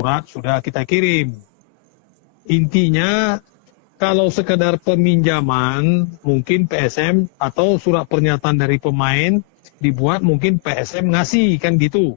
surat sudah kita kirim. Intinya kalau sekedar peminjaman mungkin PSM atau surat pernyataan dari pemain dibuat mungkin PSM ngasih kan gitu.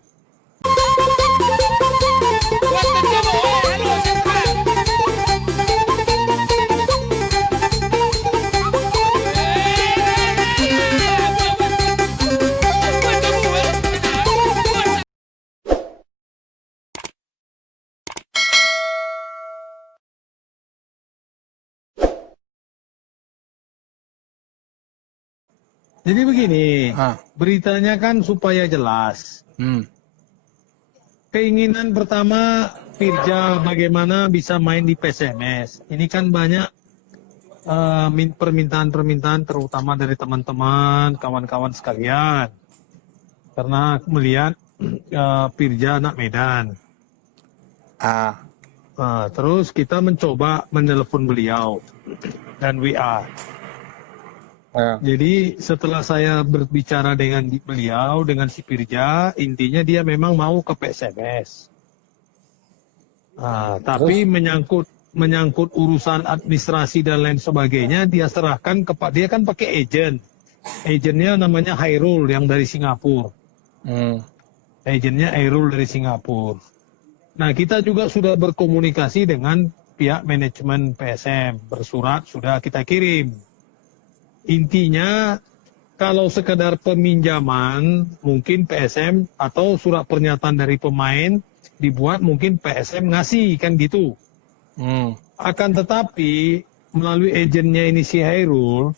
Jadi begini, beritanya kan supaya jelas. Keinginan pertama Firja bagaimana bisa main di PSMS. Ini kan banyak permintaan-permintaan terutama dari teman-teman, kawan-kawan sekalian. Karena melihat Firja anak Medan. Terus kita mencoba menelepon beliau dan WA. Jadi setelah saya berbicara dengan beliau, dengan si Firja, intinya dia memang mau ke PSMS. Tapi menyangkut urusan administrasi dan lain sebagainya, dia serahkan kepada dia kan pakai agent. Agentnya namanya Hairul yang dari Singapura. Agentnya Hairul dari Singapura. Nah kita juga sudah berkomunikasi dengan pihak manajemen PSM. Bersurat sudah kita kirim. Intinya kalau sekedar peminjaman mungkin PSM atau surat pernyataan dari pemain dibuat mungkin PSM ngasih kan gitu. Akan tetapi melalui agennya ini si Hairul,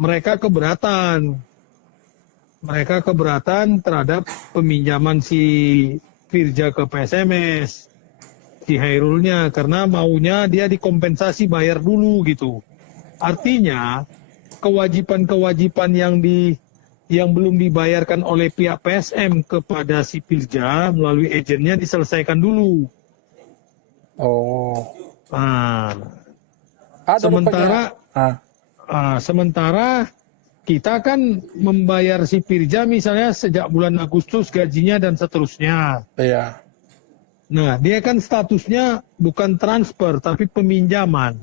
mereka keberatan. Mereka keberatan terhadap peminjaman si Firja ke PSMS. Si Hairulnya karena maunya dia dikompensasi bayar dulu gitu. Artinya kewajiban-kewajiban yang belum dibayarkan oleh pihak PSM kepada si Firja melalui agennya diselesaikan dulu. Sementara kita kan membayar si Firja misalnya sejak bulan Agustus gajinya dan seterusnya. Nah, dia kan statusnya bukan transfer tapi peminjaman.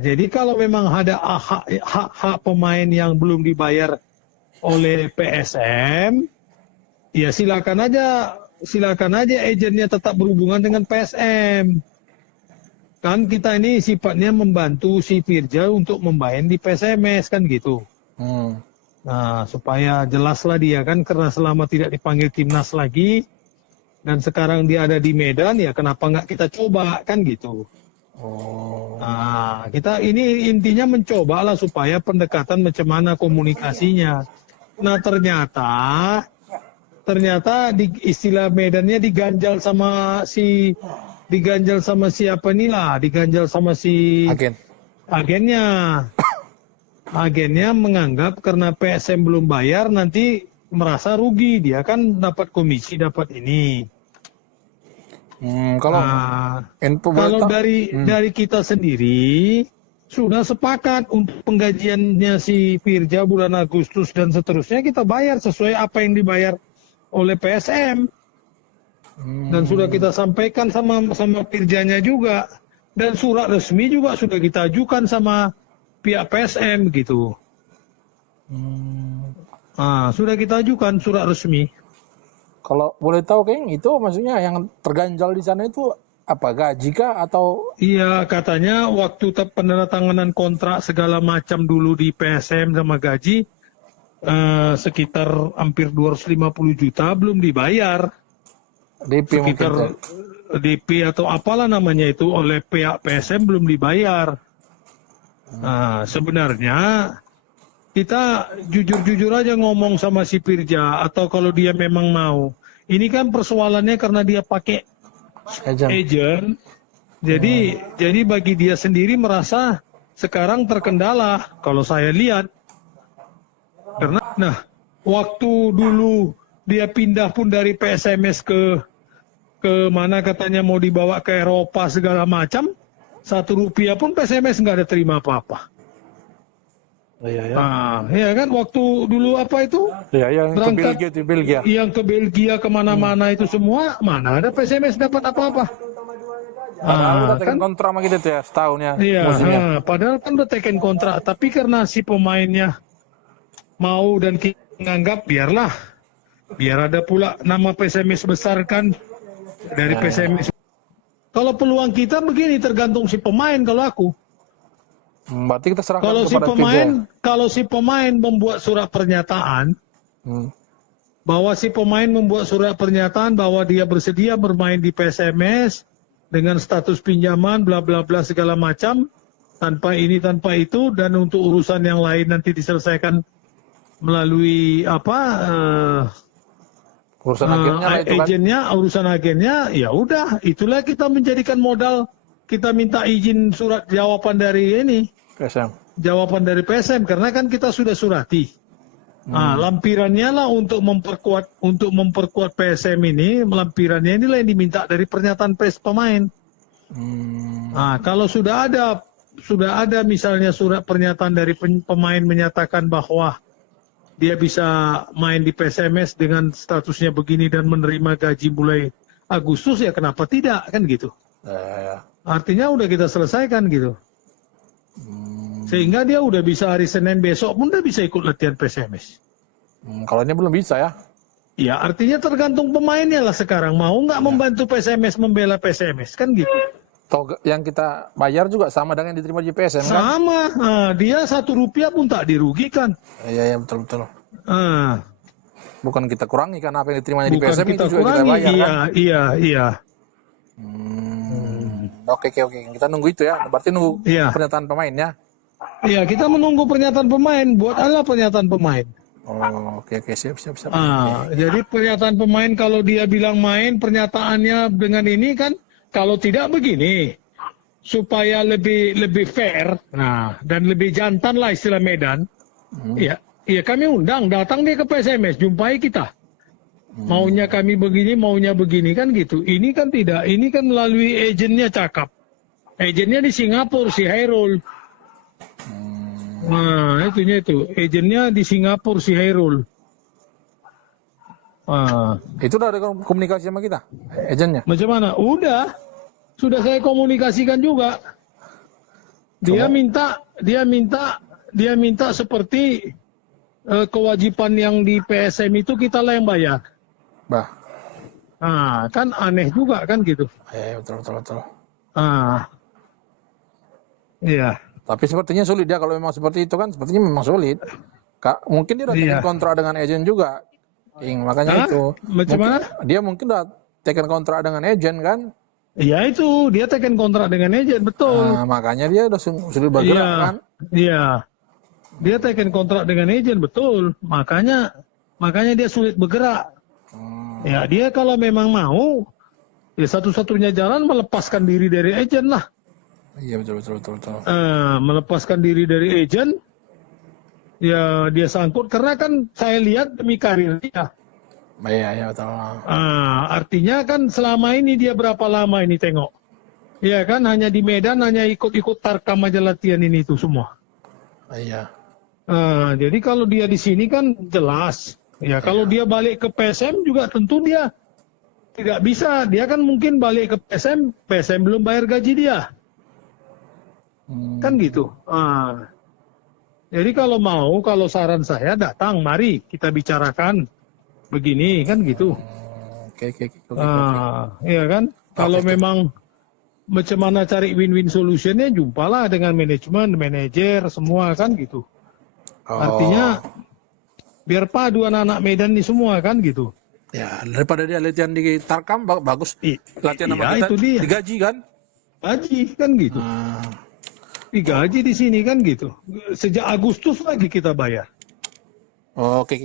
Jadi kalau memang ada hak pemain yang belum dibayar oleh PSM, ya silakan aja agennya tetap berhubungan dengan PSM. Kan kita ini sifatnya membantu si Firja untuk membayar di PSMS kan gitu. Nah, supaya jelaslah dia kan karena selama tidak dipanggil timnas lagi dan sekarang dia ada di Medan, ya kenapa nggak kita coba kan gitu. Nah, kita ini intinya mencobalah supaya pendekatan macam mana komunikasinya. Nah, ternyata di istilah Medannya diganjal sama si agennya. Agennya menganggap karena PSM belum bayar nanti merasa rugi, dia kan dapat komisi, dapat ini. Kalau dari kita sendiri sudah sepakat untuk penggajiannya si Firja bulan Agustus dan seterusnya kita bayar sesuai apa yang dibayar oleh PSM. Dan sudah kita sampaikan sama Firjanya juga, dan surat resmi juga sudah kita ajukan sama pihak PSM gitu. Sudah kita ajukan surat resmi. Kalau boleh tahu Keng, itu maksudnya yang terganjal di sana itu apa, gaji kah atau? Iya, katanya waktu penandatanganan kontrak segala macam dulu di PSM sama gaji sekitar hampir 250 juta belum dibayar. DP sekitar mungkin, DP atau apalah namanya itu oleh pihak PSM belum dibayar. Sebenarnya kita jujur-jujur aja ngomong sama si Firja, atau kalau dia memang mau. Ini kan persoalannya karena dia pakai agent. Jadi bagi dia sendiri merasa sekarang terkendala kalau saya lihat. Karena waktu dulu dia pindah pun dari PSMS ke mana katanya mau dibawa ke Eropa segala macam, 1 rupiah pun PSMS nggak ada terima apa-apa. Iya, ya. Ya kan waktu dulu apa itu Iya, yang ke berangkat Belgia itu Belgia. yang ke Belgia kemana-mana itu semua mana ada PSMS dapat apa-apa. Padahal udah Kan tekan kontrak sama kita tuh ya, setahun ya iya, musimnya. padahal kan udah teken kontrak, tapi karena si pemainnya mau dan kita nganggap biar ada pula nama PSMS besar kan dari PSMS. Kalau peluang kita begini tergantung si pemain kalau aku. Berarti kita serahkan Kalau si kepada pemain, kalau si pemain membuat surat pernyataan bahwa si pemain membuat surat pernyataan bahwa dia bersedia bermain di PSMS dengan status pinjaman bla bla bla segala macam tanpa ini tanpa itu, dan untuk urusan yang lain nanti diselesaikan melalui urusan agennya lah itu kan. agennya, urusan agennya, ya udah itulah kita menjadikan modal, kita minta izin surat jawaban dari ini. PSM. Jawaban dari PSM karena kan kita sudah surati. Lampirannya lah untuk memperkuat PSM ini, lampirannya inilah yang diminta dari pernyataan pemain. Kalau sudah ada misalnya surat pernyataan dari pemain menyatakan bahwa dia bisa main di PSMS dengan statusnya begini dan menerima gaji mulai Agustus, ya kenapa tidak kan gitu. Artinya udah kita selesaikan gitu. Sehingga dia udah bisa hari Senin besok pun udah bisa ikut latihan PSMS. Kalau ini belum bisa ya? Ya artinya tergantung pemainnya lah sekarang. Mau nggak membantu PSMS membela PSMS kan gitu. Toh yang kita bayar juga sama dengan yang diterima di PSM kan? Sama. Dia Rp1 pun tak dirugikan. Iya betul. Ah, Bukan kita kurangi kan apa yang diterimanya di bukan PSM kita itu juga kita kurangi. bayar kan? Iya. Oke. Kita nunggu itu ya. Berarti nunggu pernyataan pemain ya? Iya, kita menunggu pernyataan pemain. Buat Allah pernyataan pemain. Oke. Siap. Jadi pernyataan pemain kalau dia bilang main, pernyataannya dengan ini kan, kalau tidak begini, supaya lebih fair, dan lebih jantan lah istilah Medan. Iya, kami undang, datang dia ke PSMS, jumpai kita. Maunya kami begini, maunya begini kan gitu. Ini kan tidak, ini kan melalui agennya cakap. Agennya di Singapura si Hairul. Itunya itu, agennya di Singapura si Hairul. Itu udah ada komunikasi sama kita, agennya? Macam mana? Sudah saya komunikasikan juga. Dia minta seperti kewajiban yang di PSM itu kita lah yang bayar. Kan aneh juga kan gitu. Betul. Iya. Tapi sepertinya sulit ya kalau memang seperti itu kan, sepertinya memang sulit. Mungkin dia udah tekan kontrak dengan agen juga. Makanya itu. Macam mana? Dia mungkin udah tekan kontrak dengan agen kan? Iya itu, dia tekan kontrak dengan agen, betul. Makanya dia udah sulit bergerak kan? Iya. Dia tekan kontrak dengan agen, betul. Makanya dia sulit bergerak. Ya, dia kalau memang mau, ya satu-satunya jalan melepaskan diri dari agen lah. Iya betul. Melepaskan diri dari agen, ya dia sangkut karena kan saya lihat demi karir dia. Iya betul. Artinya kan selama ini dia berapa lama ini tengok, ya kan hanya di Medan, hanya ikut tarkam aja latihan ini itu semua. Iya. Jadi kalau dia di sini kan jelas, ya kalau dia balik ke PSM juga tentu dia tidak bisa. Dia kan mungkin balik ke PSM belum bayar gaji dia. Kan gitu. Jadi kalau saran saya datang, mari kita bicarakan begini kan gitu. Oke. Iya kan. Kalau memang macam mana cari win-win solutionnya, jumpalah dengan manajemen, manajer semua kan gitu. Artinya biar padu anak-anak Medan ini semua kan gitu. Ya daripada dia latihan di Tarkam bagus. Latihan sama kita itu dia. digaji kan? Gaji kan gitu. Digaji di sini kan gitu. Sejak Agustus lagi kita bayar. Oke.